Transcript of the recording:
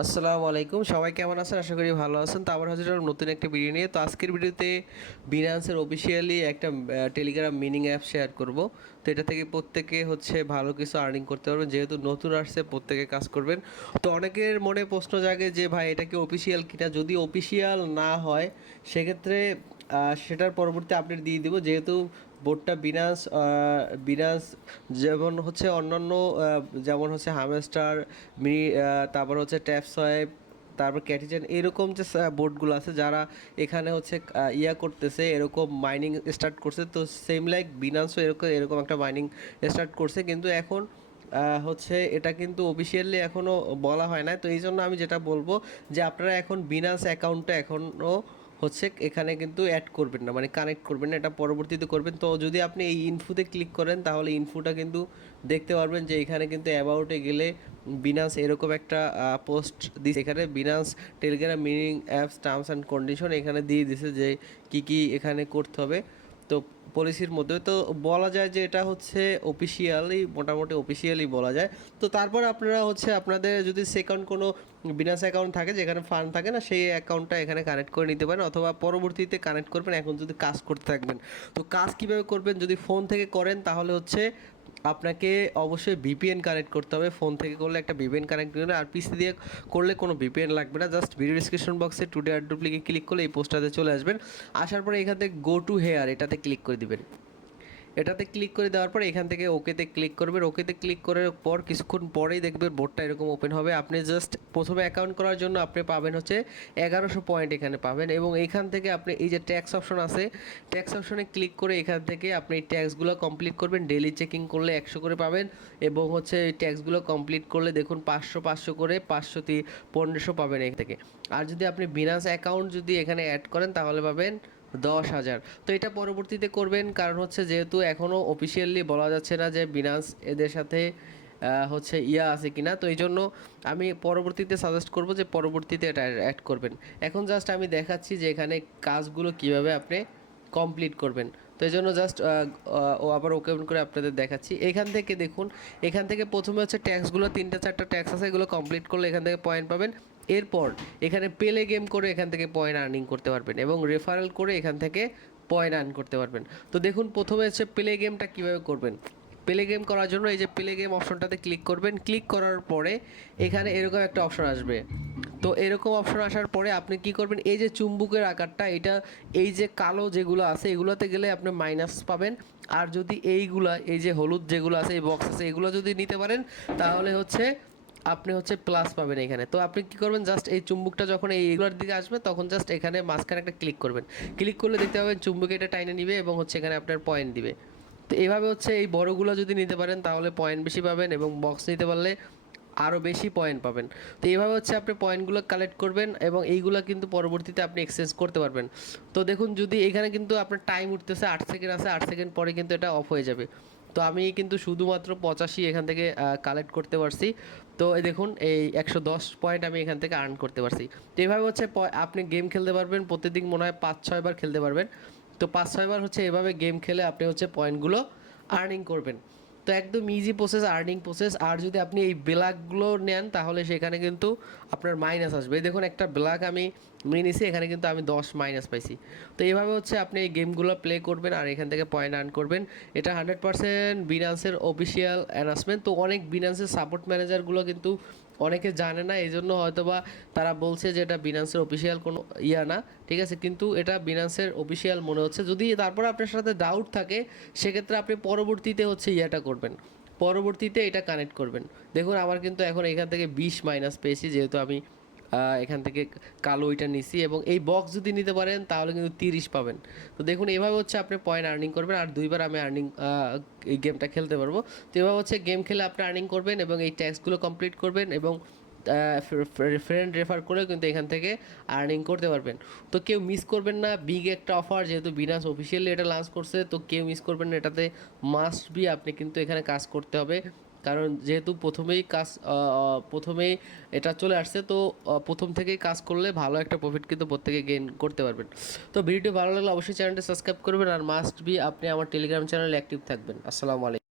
আসসালামু আলাইকুম, সবাই কেমন আছেন? আশা করি ভালো আছেন। তো আবার হচ্ছে নতুন একটা ভিডিও নিয়ে। তো আজকের ভিডিওতে বিনান্সের অফিসিয়ালি একটা টেলিগ্রাম মিনিং অ্যাপ শেয়ার করব। তো এটা থেকে প্রত্যেকে হচ্ছে ভালো কিছু আর্নিং করতে পারবেন, যেহেতু নতুন আসছে প্রত্যেকে কাজ করবেন। তো অনেকের মনে প্রশ্ন জাগে যে ভাই এটা কি অফিসিয়াল কিনা। যদি অফিসিয়াল না হয় সেক্ষেত্রে সেটার পরবর্তী আপডেট দিয়ে দিব, যেহেতু বোর্ডটা বিনান্স যেমন হচ্ছে অন্যান্য যেমন হচ্ছে হামস্টার মিনি, তারপর হচ্ছে ট্যাপসয়েপ, তারপর ক্যাটিজেন, এরকম যে বোর্ডগুলো আছে যারা এখানে হচ্ছে ইয়া করতেছে, এরকম মাইনিং স্টার্ট করছে। তো সেম লাইক বিনান্সও এরকম এরকম একটা মাইনিং স্টার্ট করছে, কিন্তু এখন হচ্ছে এটা কিন্তু অফিসিয়ালি এখনও বলা হয় না। তো এই জন্য আমি যেটা বলবো যে আপনারা এখন বিনান্স অ্যাকাউন্টটা এখনও হচ্ছে এখানে কিন্তু অ্যাড করবেন না, মানে কানেক্ট করবেন না, এটা পরবর্তীতে করবেন। তো যদি আপনি এই ইনফোতে ক্লিক করেন তাহলে ইনফোটা কিন্তু দেখতে পারবেন যে এখানে কিন্তু অ্যাবাউটে গেলে বিনান্স এরকম একটা পোস্ট দিচ্ছে। এখানে Binance Telegram meaning apps terms and condition এখানে দিয়ে দিছে যে কি কি এখানে করতে হবে। তো পলিসির মধ্যে তো বলা যায় যে এটা হচ্ছে অফিসিয়ালি, মোটামুটি অফিসিয়ালি বলা যায়। তো তারপর আপনারা হচ্ছে আপনাদের যদি সেকেন্ড কোনো বিনান্স অ্যাকাউন্ট থাকে যেখানে ফান্ড থাকে না, সেই অ্যাকাউন্টটা এখানে কানেক্ট করে নিতে পারেন, অথবা পরবর্তীতে কানেক্ট করবেন এখন যদি কাজ করতে থাকবেন। তো কাজ কীভাবে করবেন, যদি ফোন থেকে করেন তাহলে হচ্ছে আপনাকে অবশ্যই ভিপিএন কানেক্ট করতে হবে। ফোন থেকে করলে একটা ভিপিএন কানেক্ট করলে, আর পিসি দিয়ে করলে কোনো ভিপিএন লাগবে না। জাস্ট ভিডিও ডিসক্রিপশন বক্সে টুডে আর ডুপ্লিকে ক্লিক করলে এই পোস্টটাতে চলে আসবেন। আসার পরে এখান থেকে গো টু হেয়ার এটাতে ক্লিক করে দিবেন। এটাতে ক্লিক করে দেওয়ার পর এখান থেকে ওকেতে ক্লিক করবেন। ওকেতে ক্লিক করার পর কিছুক্ষণ পরেই দেখবেন বোর্ডটা এরকম ওপেন হবে। আপনি জাস্ট প্রথমে অ্যাকাউন্ট করার জন্য আপনি পাবেন হচ্ছে 1100 পয়েন্ট এখানে পাবেন, এবং এইখান থেকে আপনি এই যে ট্যাক্স অপশন আছে, ট্যাক্স অপশনে ক্লিক করে এখান থেকে আপনি এই ট্যাক্সগুলো কমপ্লিট করবেন। ডেলি চেকিং করলে 100 করে পাবেন, এবং হচ্ছে এই ট্যাক্সগুলো কমপ্লিট করলে দেখুন 500 করে 1500 পাবেন এখান থেকে। আর যদি আপনি বিনান্স অ্যাকাউন্ট যদি এখানে অ্যাড করেন তাহলে পাবেন 10,000। তো এটা পরবর্তীতে করবেন, কারণ হচ্ছে যেহেতু এখনও অফিসিয়ালি বলা যাচ্ছে না যে বিনান্স এদের সাথে হচ্ছে ইয়া আছে কিনা। তো এই জন্য আমি পরবর্তীতে সাজেস্ট করব যে পরবর্তীতে এটা অ্যাড করবেন। এখন জাস্ট আমি দেখাচ্ছি যে এখানে কাজগুলো কিভাবে আপনি কমপ্লিট করবেন। তো এই জন্য জাস্ট ও আবার ওকে করে আপনাদের দেখাচ্ছি। এখান থেকে দেখুন, এখান থেকে প্রথমে হচ্ছে ট্যাক্সগুলো 3-4টা ট্যাক্স আছে, এগুলো কমপ্লিট করলে এখান থেকে পয়েন্ট পাবেন। এরপর এখানে পেলে গেম করে এখান থেকে পয়েন্ট আর্নিং করতে পারবেন, এবং রেফারেল করে এখান থেকে পয়েন্ট আর্ন করতে পারবেন। তো দেখুন প্রথমে হচ্ছে প্লে গেমটা কীভাবে করবেন। প্লে গেম করার জন্য এই যে প্লে গেম অপশনটাতে ক্লিক করবেন। ক্লিক করার পরে এখানে এরকম একটা অপশন আসবে। তো এরকম অপশন আসার পরে আপনি কি করবেন, এই যে চুম্বুকের আকারটা এটা, এই যে কালো যেগুলো আছে এগুলোতে গেলে আপনি মাইনাস পাবেন। আর যদি এই যে হলুদ যেগুলো আছে, এই বক্স আছে, এগুলো যদি নিতে পারেন তাহলে হচ্ছে আপনি হচ্ছে প্লাস পাবেন এখানে। তো আপনি কি করবেন, জাস্ট এই চুম্বুকটা যখন এইগুলোর দিকে আসবে তখন জাস্ট এখানে মাঝখানে একটা ক্লিক করবেন। ক্লিক করলে দেখতে পাবেন চুম্বুকে এটা টাইনে নিবে এবং হচ্ছে এখানে আপনার পয়েন্ট দিবে। তো এভাবে হচ্ছে এই বড়গুলো যদি নিতে পারেন তাহলে পয়েন্ট বেশি পাবেন, এবং বক্স নিতে পারলে আরও বেশি পয়েন্ট পাবেন। তো এইভাবে হচ্ছে আপনি পয়েন্টগুলো কালেক্ট করবেন, এবং এইগুলো কিন্তু পরবর্তীতে আপনি এক্সচেঞ্জ করতে পারবেন। তো দেখুন যদি এখানে কিন্তু আপনার টাইম উঠতেছে 8 সেকেন্ড আছে, 8 সেকেন্ড পরে কিন্তু এটা অফ হয়ে যাবে। তো আমি কিন্তু শুধুমাত্র 85 এখান থেকে কালেক্ট করতে পারছি। তো এই দেখুন এই 110 পয়েন্ট আমি এখান থেকে আর্ন করতে পারছি। তো এইভাবে হচ্ছে আপনি গেম খেলতে পারবেন, প্রতিদিন মনে হয় 5-6 বার খেলতে পারবেন। তো 5-6 বার হচ্ছে এভাবে গেম খেলে আপনি হচ্ছে পয়েন্টগুলো আর্নিং করবেন। তো একদম ইজি প্রসেস, আর্নিং প্রসেস। আর যদি আপনি এই ব্ল্যাকগুলো নেন তাহলে সেখানে কিন্তু আপনার মাইনাস আসবে। দেখুন একটা ব্ল্যাক আমি নিয়ে নিছি, এখানে কিন্তু আমি 10 মাইনাস পাইছি। তো এইভাবে হচ্ছে আপনি এই গেমগুলো প্লে করবেন আর এখান থেকে পয়েন্ট আর্ন করবেন। এটা 100% বিনান্সের অফিসিয়াল অ্যানাউন্সমেন্ট। তো অনেক বিনান্সের সাপোর্ট ম্যানেজারগুলো কিন্তু অনেকে জানে না, এই জন্য হয়তোবা তারা বলছে যে এটা বিনান্সের অফিসিয়াল কোনো ইয়া না, ঠিক আছে, কিন্তু এটা বিনান্সের অফিসিয়াল মনে হচ্ছে। যদি তারপর আপনার সাথে ডাউট থাকে সেক্ষেত্রে আপনি পরবর্তীতে হচ্ছে ইয়াটা করবেন, পরবর্তীতে এটা কানেক্ট করবেন। দেখুন আমার কিন্তু এখন এখান থেকে 20 মাইনাস পেয়েছি, যেহেতু আমি এখান থেকে কালো ওইটা নিছি, এবং এই বক্স যদি নিতে পারেন তাহলে কিন্তু 30 পাবেন। তো দেখুন এভাবে হচ্ছে আপনি পয়েন্ট আর্নিং করবেন, আর 2বার আমি এই গেমটা খেলতে পারবো। তো এভাবে হচ্ছে গেম খেলে আপনি আর্নিং করবেন এবং এই ট্যাক্সগুলো কমপ্লিট করবেন, এবং ফ্রেন্ড রেফার করেও কিন্তু এখান থেকে আর্নিং করতে পারবেন। তো কেউ মিস করবেন না, বিগ একটা অফার, যেহেতু বিনান্স অফিসিয়ালি এটা লঞ্চ করছে, তো কেউ মিস করবেন না। এটাতে মাস্ট বি আপনি কিন্তু এখানে কাজ করতে হবে, কারণ যেহেতু প্রথমেই এটা চলে আসছে। তো প্রথম থেকেই কাজ করলে ভালো একটা প্রফিট কিন্তু প্রত্যেকে গেইন করতে পারবেন। তো ভিডিওটি ভালো লাগলে অবশ্যই চ্যানেলটি সাবস্ক্রাইব করবেন, আর মাস্ট বি আপনি আমার টেলিগ্রাম চ্যানেলে অ্যাক্টিভ থাকবেন। আসসালামু আলাইকুম।